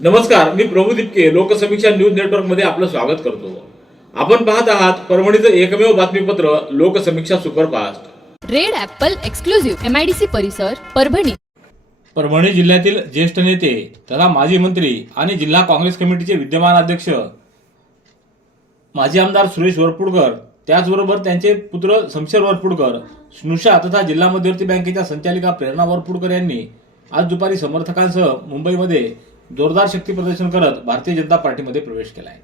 नमस्कार मी प्रभू दिपके लोकसमीक्षा न्यूज नेटवर्कमध्ये आपलं स्वागत करतो. आपण पाहत आहात परभणीचं एकमेव बातमीपत्र Loksamiksha superfast. Red Apple exclusive MIDC परिसर परभणी. परभणी जिल्ह्यातील ज्येष्ठ नेते तथा माजी मंत्री आणि जिल्हा काँग्रेस कमिटीचे विद्यमान अध्यक्ष माजी आमदार सुरेश वरपुडकर त्याचबरोबर त्यांचे पुत्र शमशेर वरपुडकर स्नुषा तथा जिल्हा मध्यवर्ती बँकेच्या संचालिका प्रेरणा वरपुडकर यांनी आज दुपारी समर्थकांसह मुंबईमध्ये जोरदार शक्ती प्रदर्शन करत भारतीय जनता पार्टीमध्ये प्रवेश केला आहे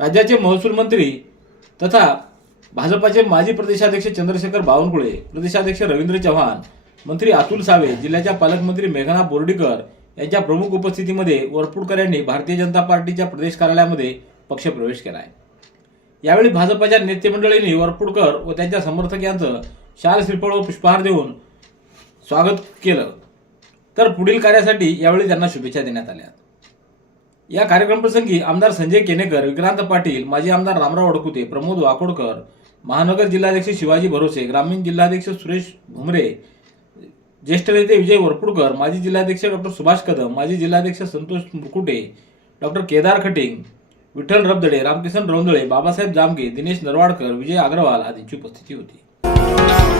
राज्याचे महसूल मंत्री तथा भाजपाचे माजी प्रदेशाध्यक्ष चंद्रशेखर बावनकुळे प्रदेशाध्यक्ष रवींद्र चव्हाण मंत्री अतुल सावे जिल्ह्याच्या पालकमंत्री मेघना बोर्डीकर यांच्या प्रमुख उपस्थितीमध्ये वरपुडकर यांनी भारतीय जनता पार्टीच्या प्रदेश कार्यालयामध्ये पक्षप्रवेश केला आहे यावेळी भाजपाच्या नेतेमंडळींनी वरपुडकर व त्यांच्या समर्थक यांचं शाल श्रीफळ व पुष्पहार देऊन स्वागत केलं. तर पुढील कार्यासाठी यावेळी त्यांना शुभेच्छा देण्यात आल्या. या कार्यक्रमप्रसंगी आमदार संजय केनेकर विक्रांत पाटील माजी आमदार रामराव अडकुते प्रमोद वाकोडकर महानगर जिल्हाध्यक्ष शिवाजी भरोसे ग्रामीण जिल्हाध्यक्ष सुरेश भुमरे ज्येष्ठ नेते विजय वरपुडकर माजी जिल्हाध्यक्ष डॉक्टर सुभाष कदम माजी जिल्हाध्यक्ष संतोष मुकुटे डॉक्टर केदार खटिंग विठ्ठल रबदडे रामकिशन रोंदळे बाबासाहेब जामगे दिनेश नरवाडकर विजय अग्रवाल आदींची उपस्थिती होती.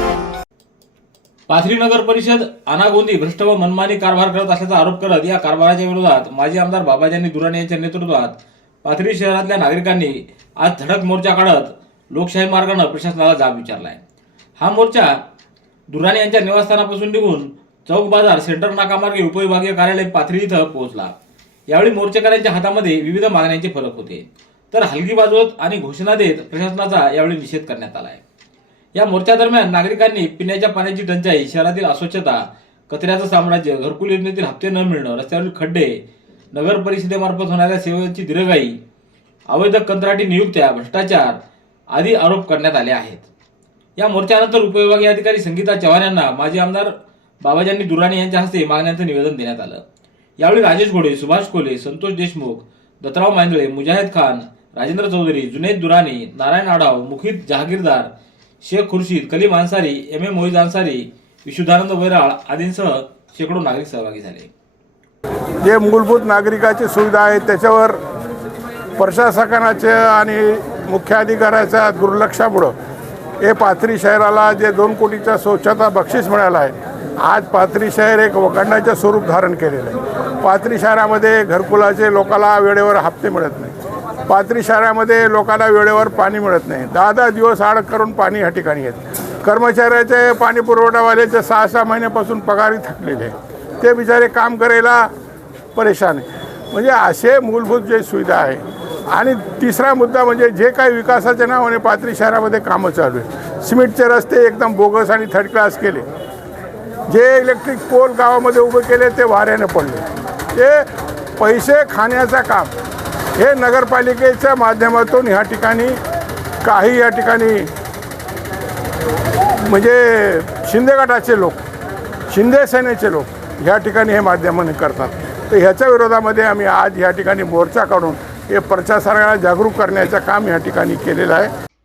पाथरी नगर परिषद अनागोंदी भ्रष्ट व मनमानी कारभार करत असल्याचा आरोप करत या कारभाराच्या विरोधात माजी आमदार बाबाजानी दुराणी यांच्या नेतृत्वात पाथरी शहरातल्या नागरिकांनी आज धडक मोर्चा काढत लोकशाही मार्गानं प्रशासनाला जाब विचारलाय. हा मोर्चा दुराणी यांच्या निवासस्थानापासून निघून चौक बाजार सेंटर नाकामार्गे उपविभागीय कार्यालय पाथरी इथं पोहोचला. यावेळी मोर्चेकऱ्यांच्या हातामध्ये विविध मागण्यांचे फलक होते. तर हलगी बाजवत आणि घोषणा देत प्रशासनाचा यावेळी निषेध करण्यात आला आहे या मोर्चादरम्यान नागरिकांनी पिण्याच्या पाण्याची टंचाई शहरातील अस्वच्छता कचऱ्याचं साम्राज्य घरकुल योजनेतील हप्ते न मिळणं रस्त्यावरील खड्डे नगर परिषदेमार्फत होणाऱ्या सेवेची दिरगाई अवैध कंत्राटी नियुक्त्या भ्रष्टाचार आदी आरोप करण्यात आले आहेत. या मोर्चानंतर उपविभागीय अधिकारी संगीता चव्हाण यांना माजी आमदार बाबाजांनी दुराणी यांच्या हस्ते मागण्यांचं निवेदन देण्यात आलं. यावेळी राजेश घोडे सुभाष कोले संतोष देशमुख दत्तराव मांदळे मुजाहिद खान राजेंद्र चौधरी जुनेद दुराणी नारायण आडाव मुखित जहागीरदार शेख खुर्शीद कलीम अन्सारी एम ए मोहित अन्सारी विशुद्धानंद वैराळ आदींसह शेकडो नागरिक सहभागी झाले. जे मूलभूत नागरिकाची सुविधा आहे त्याच्यावर प्रशासकानाच्या आणि मुख्याधिकाऱ्याच्या दुर्लक्षामुळं हे पाथरी शहराला जे दोन कोटीचा स्वच्छता बक्षीस मिळालं आहे आज पाथरी शहर एक वखंडाचे स्वरूप धारण केलेलं आहे. पाथरी शहरामध्ये घरकुलाचे लोकांना वेळेवर हप्ते मिळत नाही. पाथरी शहरामध्ये लोकांना वेळेवर पाणी मिळत नाही. दहा दहा दिवस आड करून पाणी ह्या ठिकाणी येत. कर्मचाऱ्याचे पाणी पुरवठावाल्याचे सहा सहा महिन्यापासून पगारी थकलेले ते बिचारे काम करायला परेशान आहे म्हणजे असे मूलभूत जे सुविधा आहे. आणि तिसरा मुद्दा म्हणजे जे काही विकासाच्या नावाने पाथरी शहरामध्ये कामं चालू आहे सिमेंटचे रस्ते एकदम बोगस आणि थर्ड क्लास केले. जे इलेक्ट्रिक पोल गावामध्ये उभे केले ते वाऱ्याने पडले. ते पैसे खाण्याचं काम. हे नगरपालिकेच्या माध्यमातून ह्या ठिकाणी काही या ठिकाणी म्हणजे शिंदे गटाचे लोक शिंदे सेनेचे लोक ह्या ठिकाणी हे माध्यमाने करतात. तर ह्याच्या विरोधामध्ये आम्ही आज ह्या ठिकाणी मोर्चा काढून हे प्रशासनाला जागरूक करण्याचं काम ह्या ठिकाणी केलेलं आहे.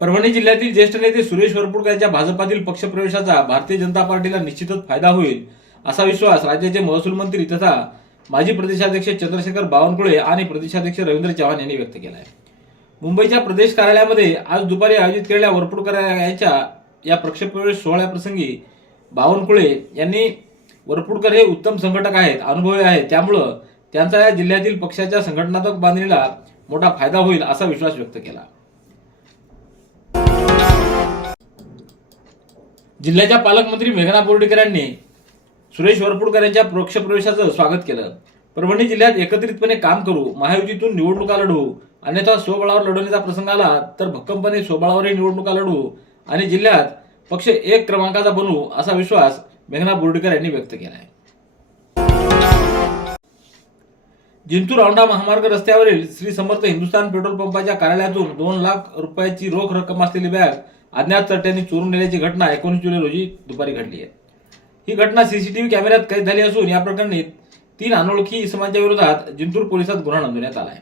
Parbhani जिल्ह्यातील ज्येष्ठ नेते सुरेश वरपुडकर यांच्या भाजपातील पक्षप्रवेशाचा भारतीय जनता पार्टीला निश्चितच फायदा होईल असा विश्वास राज्याचे महसूल मंत्री तथा माजी प्रदेशाध्यक्ष चंद्रशेखर बावनकुळे आणि प्रदेशाध्यक्ष रवींद्र चव्हाण यांनी व्यक्त केला आहे मुंबईच्या प्रदेश कार्यालयामध्ये आज दुपारी आयोजित केलेल्या वरपुडकर यांच्या या पक्षप्रवेश सोहळ्याप्रसंगी बावनकुळे यांनी वरपुडकर हे उत्तम संघटक आहेत अनुभवी आहेत त्यामुळं त्यांचा या जिल्ह्यातील पक्षाच्या संघटनात्मक बांधणीला मोठा फायदा होईल असा विश्वास व्यक्त केला. जिल्ह्याच्या पालकमंत्री मेघना बोर्डीकर यांनी सुरेश वरपुडकर यांच्या पक्षप्रवेशाचं स्वागत केलं. परभणी जिल्ह्यात एकत्रितपणे काम करू महायुतीतून निवडणुका लढवू अन्यथा स्वबळावर लढवण्याचा प्रसंग आला तर भक्कमपणे स्वबळावरही निवडणुका लढवू आणि जिल्ह्यात पक्ष एक क्रमांकाचा बनवू असा विश्वास मेघना बोर्डीकर यांनी व्यक्त केला आहे जिंतूर औंढा महामार्ग रस्त्यावरील श्री समर्थ हिंदुस्थान पेट्रोल पंपाच्या कार्यालयातून दोन लाख रुपयाची रोख रक्कम असलेली बॅग अज्ञात चट्ट्यांनी चोरून नेल्याची घटना एकोणीस जुलै रोजी दुपारी घडली आहे. ही घटना सीसीटीव्ही कॅमेऱ्यात कैद झाली असून या प्रकरणी तीन अनोळखी इसमांच्या विरोधात जिंतूर पोलिसात गुन्हा नोंदवण्यात आला आहे.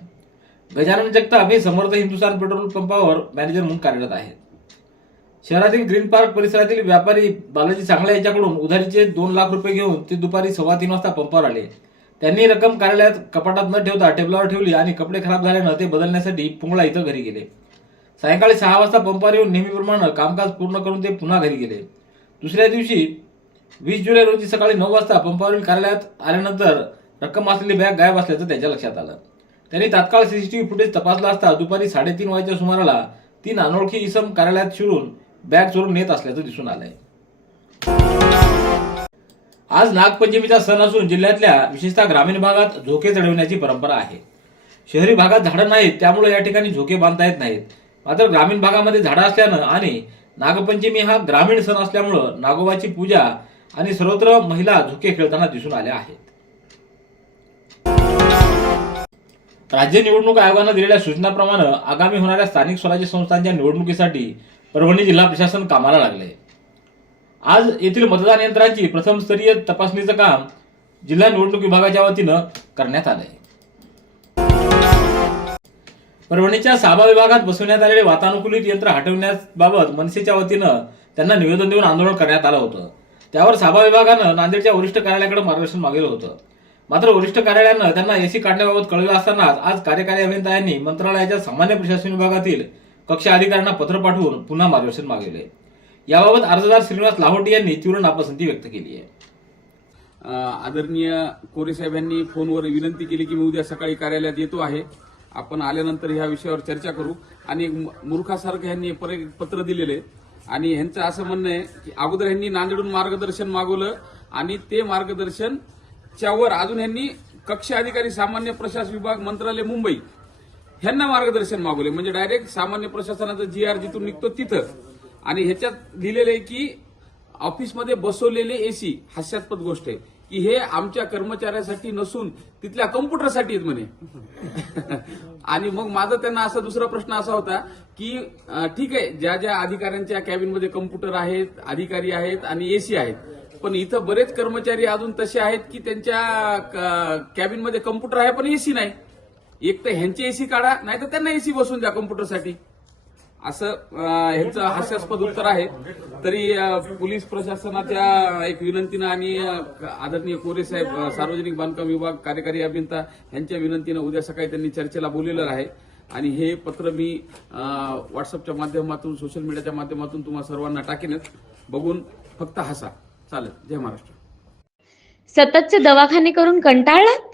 गजानन जगताप हे समर्थ हिंदुस्थान पेट्रोल पंपावर मॅनेजर म्हणून कार्यरत आहेत. शहरातील ग्रीन पार्क परिसरातील व्यापारी बालाजी सांगळे यांच्याकडून उधारीचे दोन लाख रुपये घेऊन ते दुपारी सव्वा तीन वाजता पंपावर आले. त्यांनी रक्कम कार्यालयात कपाटात न ठेवता टेबलावर ठेवली आणि कपडे खराब झाल्यानं ते बदलण्यासाठी पुंगळा इथं घरी गेले. सायंकाळी सहा वाजता पंपावर येऊन नेहमीप्रमाणे कामकाज पूर्ण करून ते पुन्हा घरी गेले. दुसऱ्या दिवशी वीस जुलै रोजी सकाळी नऊ वाजता पंपावरील कार्यालयात आल्यानंतर रक्कम असलेली बॅग गायब असल्याचं त्यांच्या लक्षात आलं. त्यांनी तात्काळ सीसीटीव्ही फुटेज तपासला असता दुपारी साडेतीन वाजेच्या सुमाराला तीन अनोळखी इसम कार्यालयात शिरून बॅग चोरून नेत असल्याचं दिसून आलंय. आज नागपंचमीचा सण असून जिल्ह्यातल्या विशेषतः ग्रामीण भागात झोके चढवण्याची परंपरा आहे. शहरी भागात झाडं नाहीत त्यामुळे या ठिकाणी झोके बांधता येत नाहीत. मात्र ग्रामीण भागामध्ये झाडं असल्यानं आणि नागपंचमी हा ग्रामीण सण असल्यामुळं नागोबाची पूजा आणि सर्वत्र महिला झुके खेळताना दिसून आल्या आहेत. राज्य निवडणूक आयोगानं दिलेल्या सूचनाप्रमाणे आगामी होणाऱ्या स्थानिक स्वराज्य संस्थांच्या निवडणुकीसाठी परभणी जिल्हा प्रशासन कामाला लागले आज येथील मतदान यंत्रांची प्रथम स्तरीय तपासणीचं काम जिल्हा निवडणूक विभागाच्या वतीनं करण्यात आलंय. परभणीच्या साबा विभागात बसवण्यात आलेले वातानुकूलित यंत्र हटवण्याबाबत मनसेच्या वतीनं त्यांना निवेदन देऊन आंदोलन करण्यात आलं होतं. त्यावर साबा विभागानं नांदेडच्या वरिष्ठ कार्यालयाकडे मार्गदर्शन मागवलं होतं. मात्र वरिष्ठ कार्यालयानं त्यांना एसी काढण्याबाबत कळवलं असतानाच आज कार्यकारी अभियंता यांनी मंत्रालयाच्या सामान्य प्रशासन विभागातील कक्ष अधिकाऱ्यांना पत्र पाठवून पुन्हा मार्गदर्शन मागवले. याबाबत अर्जदार श्रीनिवास लाहोटी यांनी तीव्र नापसंती व्यक्त केली आहे. आदरणीय कोरे साहेब यांनी फोनवर विनंती केली की मी उद्या सकाळी कार्यालयात येतो आहे. आपण आल्यानंतर ह्या विषयावर चर्चा करू. आणि मूर्खासारखं ह्यांनी पर- एक पत्र दिलेले. आणि ह्यांचं असं म्हणणं आहे की अगोदर ह्यांनी नांदेडून मार्गदर्शन मागवलं आणि ते मार्गदर्शनच्या वर अजून ह्यांनी कक्ष अधिकारी सामान्य प्रशासन विभाग मंत्रालय मुंबई ह्यांना मार्गदर्शन मागवले. म्हणजे डायरेक्ट सामान्य प्रशासनाचं जी आर जिथून निघतो तिथं. आणि ह्याच्यात लिहिलेलं आहे की ऑफिसमध्ये बसवलेले एसी हास्यास्पद गोष्ट आहे. की हे आमच्या कर्मचाऱ्यासाठी नसून तिथल्या कम्प्युटरसाठी आहेत म्हणे. आणि मग माझा त्यांना असा दुसरा प्रश्न असा होता की ठीक आहे ज्या ज्या अधिकाऱ्यांच्या कॅबिनमध्ये कम्प्युटर आहेत अधिकारी आहेत आणि एसी आहेत पण इथं बरेच कर्मचारी अजून तसे आहेत की त्यांच्या क- कॅबिनमध्ये कम्प्युटर आहे पण एसी नाही. एक तर ह्यांची एसी काढा नाही तर त्यांना एसी बसून द्या कम्प्युटरसाठी असं ह्याचं हास्यास्पद उत्तर आहे. तरी पोलीस प्रशासनाच्या एक विनंतीनं आणि आदरणीय कोरे साहेब सार्वजनिक बांधकाम विभाग कार्यकारी अभियंता यांच्या विनंतीनं उद्या सकाळी त्यांनी चर्चेला बोललेलं आहे. आणि हे पत्र मी व्हॉट्सअपच्या माध्यमातून सोशल मीडियाच्या माध्यमातून तुम्हाला सर्वांना टाकेनच. बघून फक्त हसा. चालेल. जय महाराष्ट्र. सततचे दवाखाने करून कंटाळलात?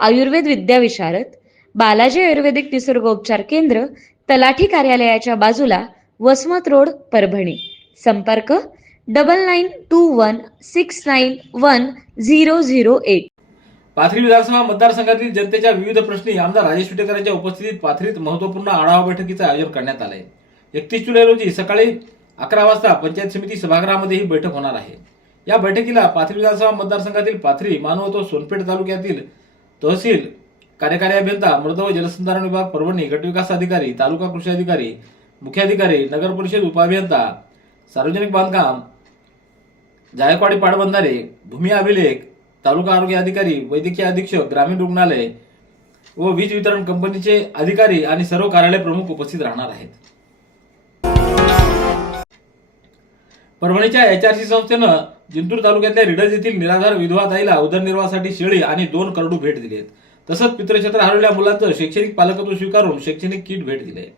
आयुर्वेद विद्याविशारद बालाजी आयुर्वेदिक निसर्गोपचार केंद्र तलाठी कार्यालयाच्या बाजूला वसमत रोड परभणी. संपर्क double nine two one six nine one zero zero eight Pathri विधानसभा मतदारसंघातील जनतेच्या विविध प्रश्नी आमदार राजेश विटेकरांच्या उपस्थितीत पाथरीत महत्त्वपूर्ण आढावा बैठकीचं आयोजन करण्यात आलंय. एकतीस जुलै रोजी सकाळी अकरा वाजता पंचायत समिती सभागृहामध्ये ही बैठक होणार आहे. या बैठकीला पाथरी विधानसभा मतदारसंघातील पाथरी मानवत व सोनपेठ तालुक्यातील तहसील कार्यकारी अभियंता मृद व जलसंधारण विभाग परभणी गटविकास अधिकारी तालुका कृषी अधिकारी मुख्याधिकारी नगर परिषद उपअभियंता सार्वजनिक बांधकाम जायकवाडी पाटबंधारे भूमी अभिलेख तालुका आरोग्य अधिकारी वैद्यकीय अधीक्षक ग्रामीण रुग्णालय व वीज वितरण कंपनीचे अधिकारी आणि सर्व कार्यालय प्रमुख उपस्थित राहणार आहेत. परभणीच्या एच आर सी संस्थेनं जिंतूर तालुक्यातल्या रिडज येथील निराधार विधवा ताईला उदरनिर्वाहासाठी शेळी आणि दोन करडू भेट दिली आहेत. तसंच पितृक्षेत्र हरवलेल्या मुलांचं शैक्षणिक पालकत्व स्वीकारून शैक्षणिक किट भेट दिले.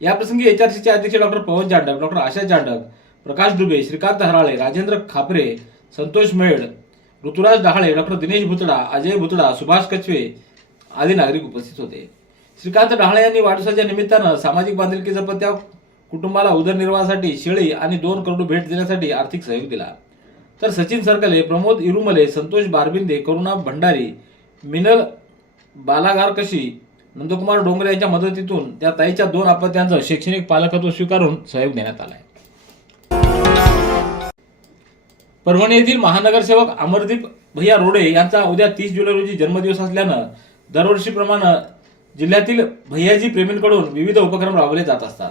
याप्रसंगी सीचे अध्यक्ष doctor Pawan Chandak doctor Asha Chandak Prakash Dube Shrikant Harale Rajendra Khapre Santosh Med Rituraj Dahale doctor Dinesh Bhutada Ajay Bhutada Subhash Kachwe आदी नागरिक उपस्थित होते. श्रीकांत डहाळे यांनी वाढदिवसाच्या निमित्तानं सामाजिक बांधिलकी जपत त्या कुटुंबाला उदरनिर्वाहासाठी शेळी आणि दोन करोड भेट देण्यासाठी आर्थिक सहयोग दिला. तर सचिन सरकले प्रमोद इरुमले संतोष बारबिंदे करुणा भंडारी मिनल बालागारकशी नंदकुमार डोंगरे यांच्या मदतीतून त्या ताईच्या दोन अपत्यांचं शैक्षणिक पालकत्व स्वीकारून सहयोग देण्यात आलाय. परभणी येथील महानगरसेवक अमरदीप भैया रोडे यांचा उद्या तीस जुलै रोजी जन्मदिवस असल्यानं दरवर्षीप्रमाणे जिल्ह्यातील भैयाजी प्रेमींकडून विविध उपक्रम राबवले जात असतात.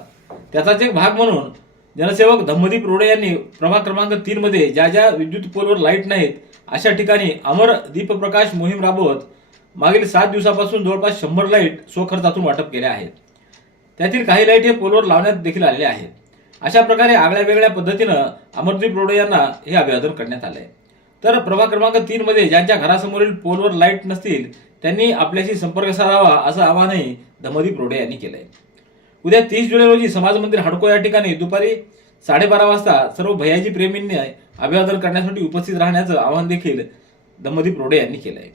त्याचाच एक भाग म्हणून जनसेवक धम्मदीप रोडे यांनी प्रभाग क्रमांक तीन मध्ये ज्या ज्या विद्युत पोलवर लाइट नाहीत अशा ठिकाणी अमर दीपप्रकाश मोहीम राबवत मागील सात दिवसापासून जवळपास शंभर लाइट स्वखर्चातून वाटप केल्या आहेत. त्यातील काही लाइट हे पोलवर लावण्यात देखील आलेले आहेत. अशा प्रकारे आगळ्या वेगळ्या पद्धतीनं अमरदीप रोडे यांना हे अभिवादन करण्यात आलंय. तर प्रभाग क्रमांक तीन मध्ये ज्यांच्या घरासमोरील पोलवर लाइट नसतील त्यांनी आपल्याशी संपर्क साधावा असं आवाहनही धमदीप रोडे यांनी केलंय. उद्या तीस जुलै रोजी समाज मंदिर हडको या ठिकाणी दुपारी साडेबारा वाजता सर्व भैयाजी प्रेमींनी अभिवादन करण्यासाठी उपस्थित राहण्याचं आवाहन देखील दमदीप रोडे यांनी केलंय.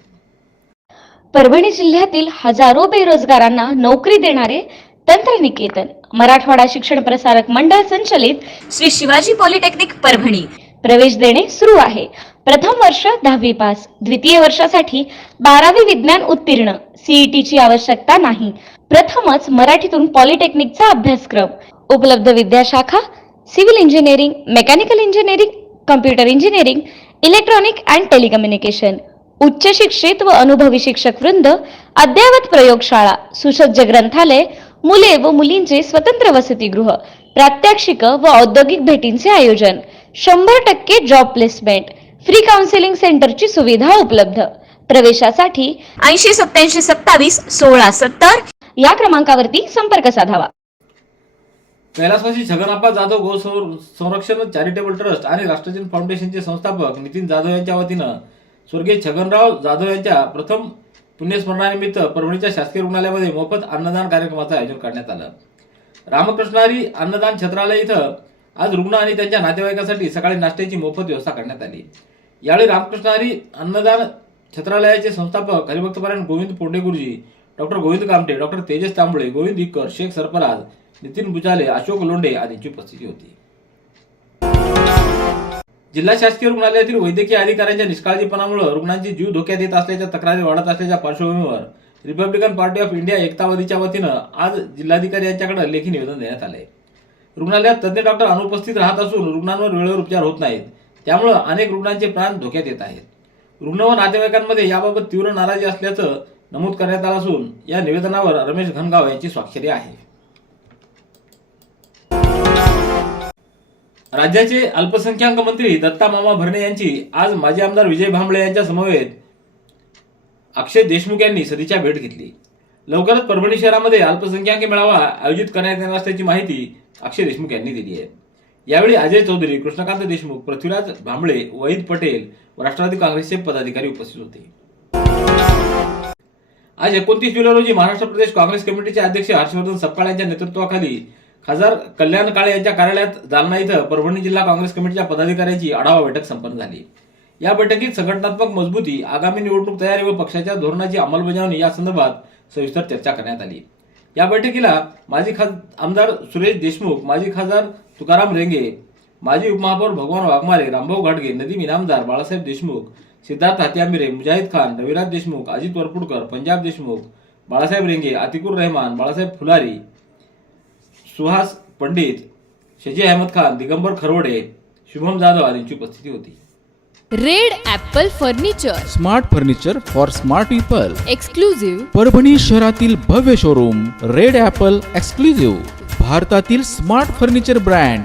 परभणी जिल्ह्यातील हजारो बेरोजगारांना नोकरी देणारे तंत्रनिकेतन मराठवाडा शिक्षण प्रसारक मंडळ संचलित श्री शिवाजी पॉलिटेक्निक परभणी. प्रवेश देणे सुरू आहे. प्रथम वर्ष दहावी पास द्वितीय वर्षासाठी बारावी विज्ञान उत्तीर्ण सीईटी ची आवश्यकता नाही. प्रथमच मराठीतून पॉलिटेक्निकचा अभ्यासक्रम. उपलब्ध विद्याशाखा civil engineering mechanical engineering computer engineering electronic and telecommunication. उच्च शिक्षित व अनुभवी शिक्षक वृंद अद्ययावत प्रयोगशाळा सुसज्ज ग्रंथालय मुले व मुलींचे स्वतंत्र वसतिगृह प्रात्यक्षिक व औद्योगिक भेटींचे आयोजन. शंभर टक्के जॉब प्लेसमेंट फ्री काउन्सिलिंग सेंटरची सुविधा उपलब्ध. प्रवेशासाठी ऐंशी सत्याऐंशी सत्तावीस सोळा सत्तर या क्रमांकावरती संपर्क साधावा. कैलासवासी छगनप्पा जाधव गो संरक्षण चॅरिटेबल ट्रस्ट आणि राष्ट्रजन फाउंडेशनचे संस्थापक नितीन जाधव यांच्या वतीनं स्वर्गीय छगनराव जाधव यांच्या प्रथम पुण्यस्मरणानिमित्त परभणीच्या शासकीय रुग्णालयामध्ये मोफत अन्नदान कार्यक्रमाचं आयोजन करण्यात आलं. रामकृष्णारी अन्नदान छत्रालय इथं आज रुग्ण आणि त्यांच्या नातेवाईकासाठी सकाळी नाश्त्याची मोफत व्यवस्था करण्यात आली. यावेळी रामकृष्णारी अन्नदान छत्रालयाचे संस्थापक हरिभक्तपरायण गोविंद पोंडे गुरुजी डॉक्टर गोविंद कामटे डॉक्टर तेजस तांबळे गोविंद इकर शेख सरफराज नितीन बुचाले अशोक लोंढे आदींची उपस्थिती होती. जिल्हा शासकीय रुग्णालयातील वैद्यकीय अधिकाऱ्यांच्या निष्काळजीपणामुळे रुग्णांची जीव धोक्यात येत असल्याच्या तक्रारी वाढत असल्याच्या पार्श्वभूमीवर रिपब्लिकन पार्टी ऑफ इंडिया एकतावादीच्या वतीनं आज जिल्हाधिकारी यांच्याकडे लेखी निवेदन देण्यात आले रुग्णालयात तज्ज्ञ डॉक्टर अनुपस्थित राहत असून रुग्णांवर वेळेवर उपचार होत नाहीत. त्यामुळे अनेक रुग्णांचे प्राण धोक्यात येत आहेत. रुग्ण व नातेवाईकांमध्ये याबाबत तीव्र नाराजी असल्याचं नमूद करण्यात आला असून या निवेदनावर रमेश घनगाव यांची स्वाक्षरी आहे. राज्याचे अल्पसंख्याक मंत्री दत्ता मामा भरणे यांची आज माजी आमदार विजय भांबळे यांच्या समवेत अक्षय देशमुख यांनी सदिच्छा भेट घेतली. लवकरच परभणी शहरामध्ये अल्पसंख्याक मेळावा आयोजित करण्यात येणार असल्याची माहिती अक्षय देशमुख यांनी दिली आहे. यावेळी अजय चौधरी कृष्णकांत देशमुख पृथ्वीराज भांबळे वहीद पटेल व राष्ट्रवादी काँग्रेसचे पदाधिकारी उपस्थित होते. आज एकोणतीस जुलै रोजी महाराष्ट्र प्रदेश काँग्रेस कमिटीचे अध्यक्ष हर्षवर्धन सपकाळ यांच्या नेतृत्वाखाली खासदार कल्याण काळे यांच्या कार्यालयात जालना इथं परभणी जिल्हा काँग्रेस कमिटीच्या पदाधिकाऱ्यांची आढावा बैठक संपन्न झाली. या बैठकीत संघटनात्मक मजबूती आगामी निवडणूक तयारी व पक्षाच्या धोरणाची अंमलबजावणी या संदर्भात सविस्तर चर्चा करण्यात आली. या बैठकीला माजी खास आमदार सुरेश देशमुख माजी खासदार तुकाराम रेंगे माजी उपमहापौर भगवान वाघमारे रामभाऊ घाटगे नदीम इनामदार बाळासाहेब देशमुख सिद्धार्थ हात्यामिरे मुजाहिद खान रविराज देशमुख अजित वरपुडकर पंजाब देशमुख बाळासाहेब रेंगे अतिकुर रहमान बाळासाहेब फुलारी सुहास पंडित शजी अहमद खान दिगंबर खरवडे शुभम जाधव आदींची उपस्थिती होती. Red Apple furniture. Smart furniture for smart people. Exclusive Parbhani शहरातील भव्य शोरूम रेड ॲपल एक्सक्लुझिव्ह. भारतातील स्मार्ट फर्निचर ब्रँड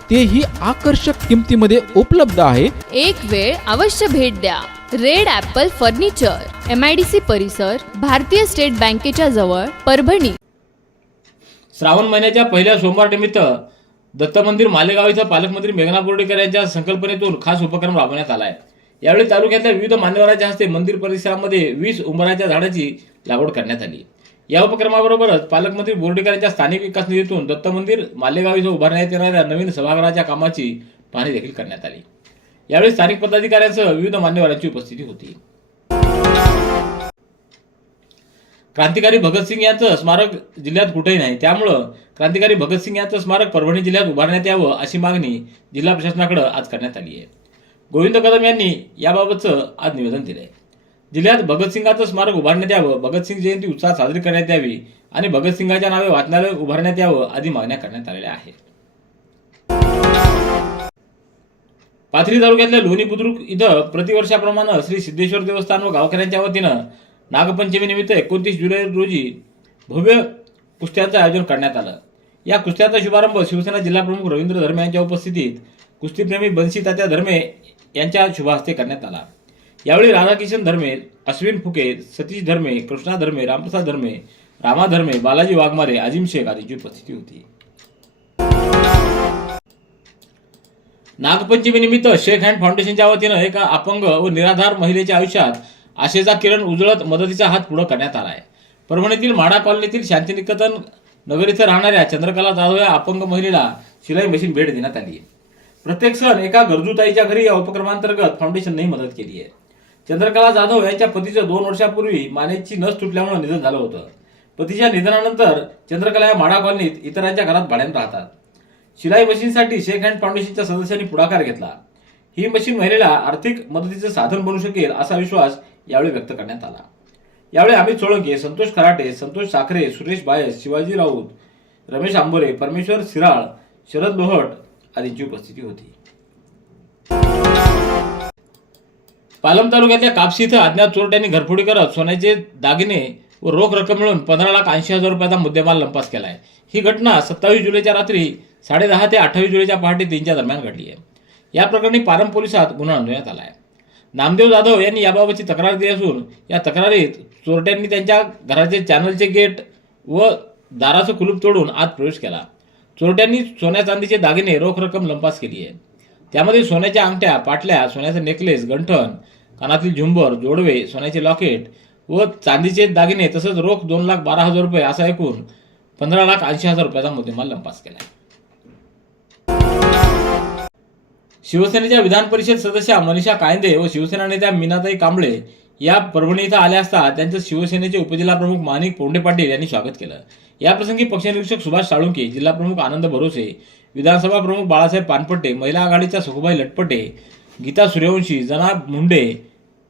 तेही आकर्षक किमतीमध्ये उपलब्ध आहे. एक वेळ अवश्य भेट द्या. Red Apple furniture M I D C परिसर भारतीय स्टेट बँकेच्या जवळ परभणी. श्रावण महिन्याच्या पहिल्या सोमवार निमित्त दत्त मंदिर मालेगाव इथं पालकमंत्री मेघना बोर्डीकर यांच्या संकल्पनेतून खास उपक्रम राबवण्यात आला आहे यावेळी तालुक्यातल्या विविध मान्यवरांच्या हस्ते मंदिर परिसरामध्ये वीस उंबराच्या झाडाची लागवड करण्यात आली. या उपक्रमाबरोबरच पालकमंत्री बोर्डीकर यांच्या स्थानिक विकास निधीतून दत्त मंदिर मालेगाव इथं उभारण्यात येणाऱ्या नवीन सभागृहाच्या कामाची पाहणी देखील करण्यात आली. यावेळी स्थानिक पदाधिकाऱ्यांसह विविध मान्यवरांची उपस्थिती होती. क्रांतिकारी भगतसिंग यांचं स्मारक जिल्ह्यात कुठेही नाही. त्यामुळं क्रांतिकारी भगतसिंग यांचं स्मारक परभणी जिल्ह्यात उभारण्यात यावं अशी मागणी जिल्हा प्रशासनाकडे आज करण्यात आली आहे गोविंद कदम यांनी याबाबतचं आज निवेदन दिलंय. जिल्ह्यात भगतसिंगाचं स्मारक उभारण्यात यावं भगतसिंग जयंती उत्साहात साजरी करण्यात यावी आणि भगतसिंगाच्या नावे वाचनालय उभारण्यात यावं आदी मागण्या करण्यात आलेल्या आहेत. पाथरी तालुक्यातल्या लोणी बुद्रुक इथं प्रतिवर्षाप्रमाणे श्री सिद्धेश्वर देवस्थान व गावकऱ्यांच्या वतीनं नागपंचमी निमित्त एकोणतीस जुलै रोजी भव्य कुस्त्याचं आयोजन करण्यात आलं. या कुस्त्याचा शुभारंभ शिवसेना जिल्हाप्रमुख रवींद्र धर्मे यांच्या उपस्थितीत कुस्तीप्रेमी बन्सी तात्या धर्मे यांच्या शुभहस्ते करण्यात आला. यावेळी राधाकिशन धर्मे अश्विन फुके सतीश धर्मे कृष्णा धर्मे रामप्रसाद धर्मे रामा धर्मे बालाजी वाघमारे अजिम शेख आदींची उपस्थिती होती. नागपंचमी निमित्त शेख हँड फाउंडेशनच्या वतीनं एका अपंग व निराधार महिलेच्या आयुष्यात आशेचा किरण उजळत मदतीचा हात पुढे करण्यात आला आहे परभणीतील माडा कॉलनीतील शांतिनिकेतन नगर इथं राहणाऱ्या चंद्रकला जाधव या अपंग महिलेला शिलाई मशीन भेट देण्यात आली आहे. प्रत्येक सण एका गरजूताईच्या घरी या उपक्रमांतर्गत फाउंडेशनने मदत केली आहे. चंद्रकला जाधव यांच्या पतीचं दोन वर्षापूर्वी मानेची नस तुटल्यामुळे निधन झालं होतं. पतीच्या निधनानंतर चंद्रकला या माडा कॉलनीत इतरांच्या घरात भाड्यानं राहतात. शिलाई मशीनसाठी शेख हँड फाउंडेशनच्या सदस्यांनी पुढाकार घेतला. ही मशीन महिलेला आर्थिक मदतीचं साधन बनू शकेल असा विश्वास यावेळी व्यक्त करण्यात आला. यावेळी अमित सोळंके संतोष खराटे संतोष साखरे सुरेश बायस शिवाजी राऊत रमेश आंबोरे परमेश्वर सिराळ शरद लोहट आदींची उपस्थिती होती. पालम तालुक्यातल्या कापसी इथं अज्ञात चोरट्यांनी घरफोडी करत सोन्याचे दागिने व रोख रक्कम मिळून पंधरा लाख ऐंशी हजार रुपयाचा मुद्देमाल लंपास केला आहे ही घटना सत्तावीस जुलैच्या रात्री साडेदहा ते अठ्ठावीस जुलैच्या पहाटे तीनच्या दरम्यान घडली आहे. या प्रकरणी पारम पोलिसात गुन्हा नोंदवण्यात आला आहे नामदेव जाधव यांनी याबाबतची तक्रार दिली असून या तक्रारीत चोरट्यांनी त्यांच्या घराचे चॅनलचे गेट व दाराचं कुलूप तोडून आत प्रवेश केला. चोरट्यांनी सोन्या चांदीचे दागिने रोख रक्कम लंपास केली आहे. त्यामध्ये सोन्याच्या अंगठ्या पाटल्या सोन्याचे नेकलेस गंठण कानातील झुंबर जोडवे सोन्याचे लॉकेट व चांदीचे दागिने तसंच रोख दोन लाख बारा हजार रुपये असा एकूण पंधरा लाख ऐंशी हजार रुपयाचा मुद्देमाल लंपास केला शिवसेनेच्या विधान परिषद सदस्या मनीषा कायंदे व शिवसेना नेत्या मीनाताई कांबळे या परभणी इथं आल्या असता त्यांचं शिवसेनेचे उपजिल्हा प्रमुख माणिक पोंडे पाटील यांनी स्वागत केलं. याप्रसंगी पक्षनिरीक्षक सुभाष साळुंके जिल्हा प्रमुख आनंद भरोसे विधानसभा प्रमुख बाळासाहेब पानपट्टे महिला आघाडीच्या सुखबाई लटपटे गीता सूर्यवंशी जनाब मुंडे